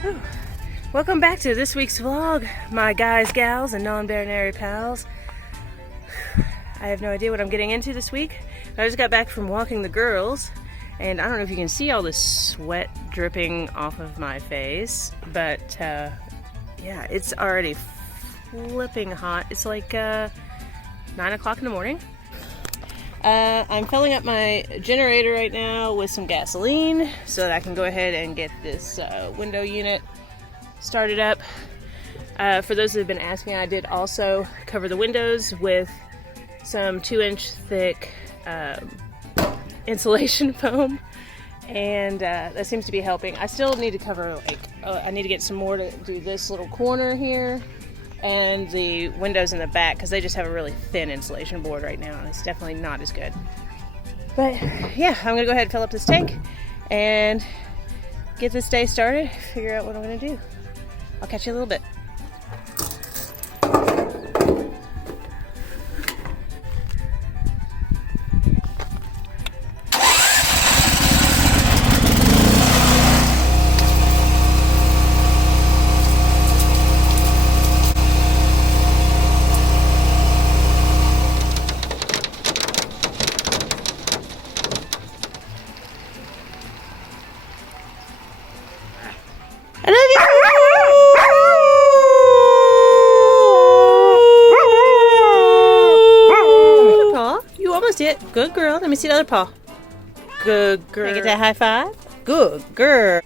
Whew. Welcome back to this week's vlog, my guys, gals, and non-binary pals. I have no idea what I'm getting into this week. I just got back from walking the girls, and I don't know if you can see all this sweat dripping off of my face, but yeah, it's already flipping hot. It's like 9 o'clock in the morning. I'm filling up my generator right now with some gasoline so that I can go ahead and get this window unit started up. For those that have been asking, I did also cover the windows with some 2-inch thick insulation foam, and that seems to be helping. I still need to cover, I need to get some more to do this little corner here and the windows in the back, because they just have a really thin insulation board right now, and it's definitely not as good. But yeah, I'm gonna go ahead and fill up this tank and get this day started, figure out what I'm gonna do. I'll catch you in a little bit. I love you! Paw, you almost did. Good girl. Let me see the other paw. Good girl. Can I get that high five? Good girl.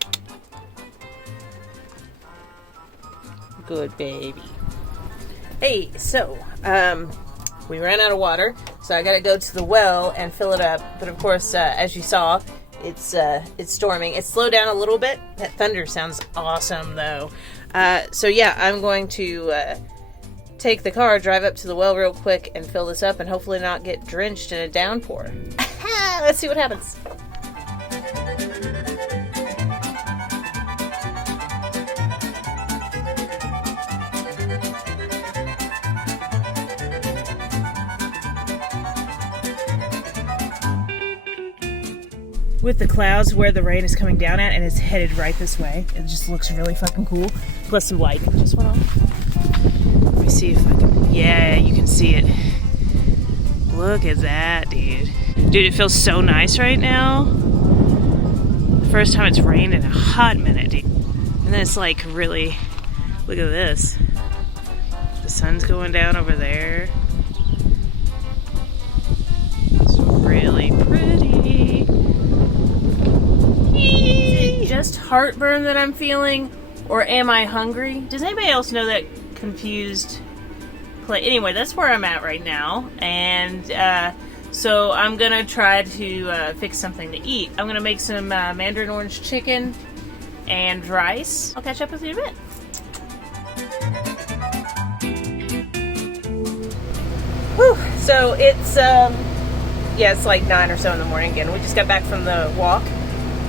Good baby. Hey, so, we ran out of water, so I gotta go to the well and fill it up. But of course, as you saw, it's storming. It slowed down a little bit. That thunder sounds awesome, though. So yeah, I'm going to take the car, drive up to the well real quick, and fill this up, and hopefully not get drenched in a downpour. Let's see what happens. With the clouds where the rain is coming down at, and it's headed right this way. It just looks really fucking cool. Plus some lighting just went on. Let me see if I can, yeah, you can see it. Look at that, dude. Dude, it feels so nice right now. The first time it's rained in a hot minute, dude. And then it's like really, look at this. The sun's going down over there. It's really pretty. Is it just heartburn that I'm feeling, or am I hungry? Does anybody else know that confused play? Anyway, that's where I'm at right now, and so I'm gonna try to fix something to eat. I'm gonna make some mandarin orange chicken and rice. I'll catch up with you in a bit. Whew. So it's yeah, it's like 9 or so in the morning again. We just got back from the walk.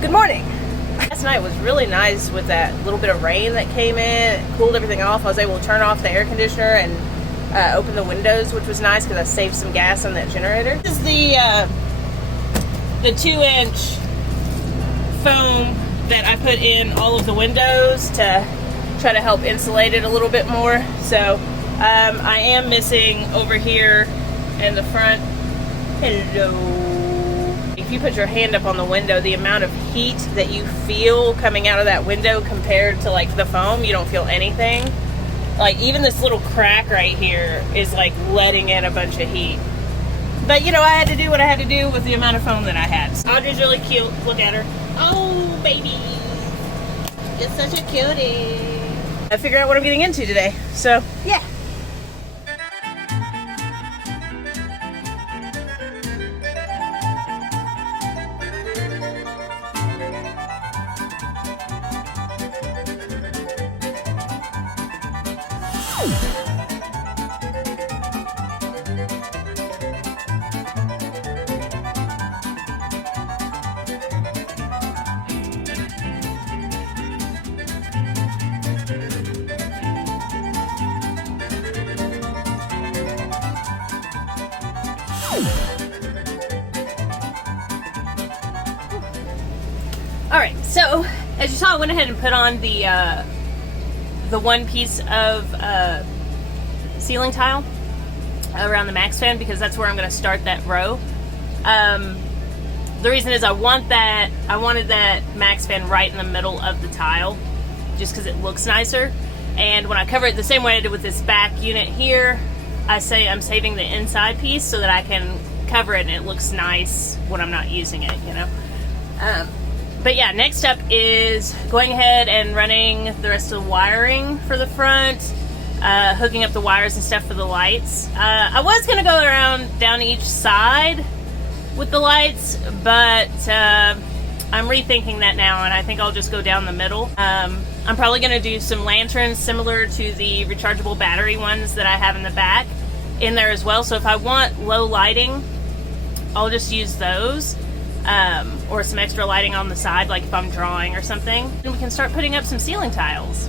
Good morning. Last night was really nice with that little bit of rain that came in. It cooled everything off. I was able to turn off the air conditioner and open the windows, which was nice because I saved some gas on that generator. This is the 2-inch foam that I put in all of the windows to try to help insulate it a little bit more. So I am missing over here in the front. Hello. If you put your hand up on the window, the amount of heat that you feel coming out of that window compared to like the foam, you don't feel anything. Like even this little crack right here is like letting in a bunch of heat. But you know, I had to do what I had to do with the amount of foam that I had. Audrey's really cute. Look at her. Oh, baby. You're such a cutie. I figured out what I'm getting into today. So, yeah. Alright, so as you you saw, I went ahead and put on the one piece of ceiling tile around the max fan, because that's where I'm going to start that row. The reason is I wanted that max fan right in the middle of the tile, just because it looks nicer. And when I cover it the same way I did with this back unit here, I'm saving the inside piece so that I can cover it and it looks nice when I'm not using it, you know. But yeah, next up is going ahead and running the rest of the wiring for the front, hooking up the wires and stuff for the lights. I was going to go around down each side with the lights, but I'm rethinking that now, and I think I'll just go down the middle. I'm probably going to do some lanterns similar to the rechargeable battery ones that I have in the back in there as well. So if I want low lighting, I'll just use those. Or some extra lighting on the side, like if I'm drawing or something. And we can start putting up some ceiling tiles.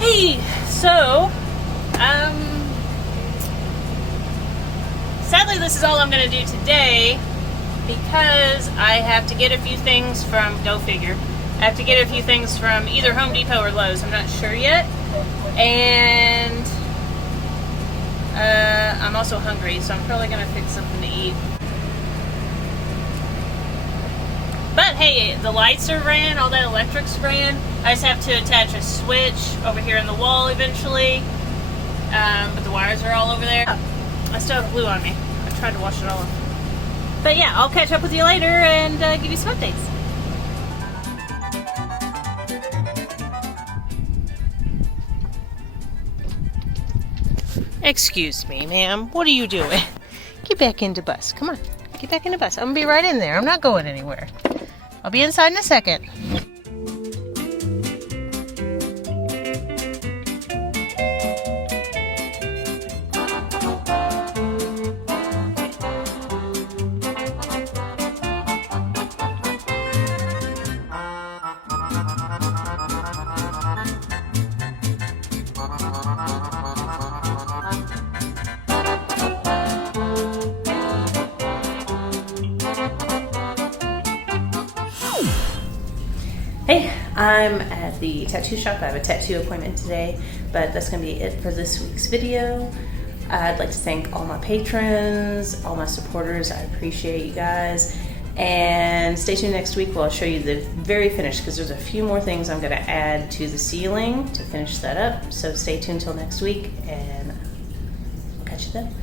Hey, so, sadly this is all I'm going to do today, because I have to get a few things from, go figure, I have to get a few things from either Home Depot or Lowe's, I'm not sure yet, and I'm also hungry, so I'm probably going to fix something to eat. But hey, the lights are ran, all that electric's ran. I just have to attach a switch over here in the wall eventually. But the wires are all over there. I still have glue on me. I tried to wash it all off. But yeah, I'll catch up with you later and give you some updates. Excuse me, ma'am. What are you doing? Get back into bus. Come on. Get back in the bus. I'm going to be right in there. I'm not going anywhere. I'll be inside in a second. Hey, I'm at the tattoo shop. I have a tattoo appointment today, but that's going to be it for this week's video. I'd like to thank all my patrons, all my supporters. I appreciate you guys. And stay tuned next week where I'll show you the very finished, because there's a few more things I'm going to add to the ceiling to finish that up. So stay tuned till next week, and I'll catch you then.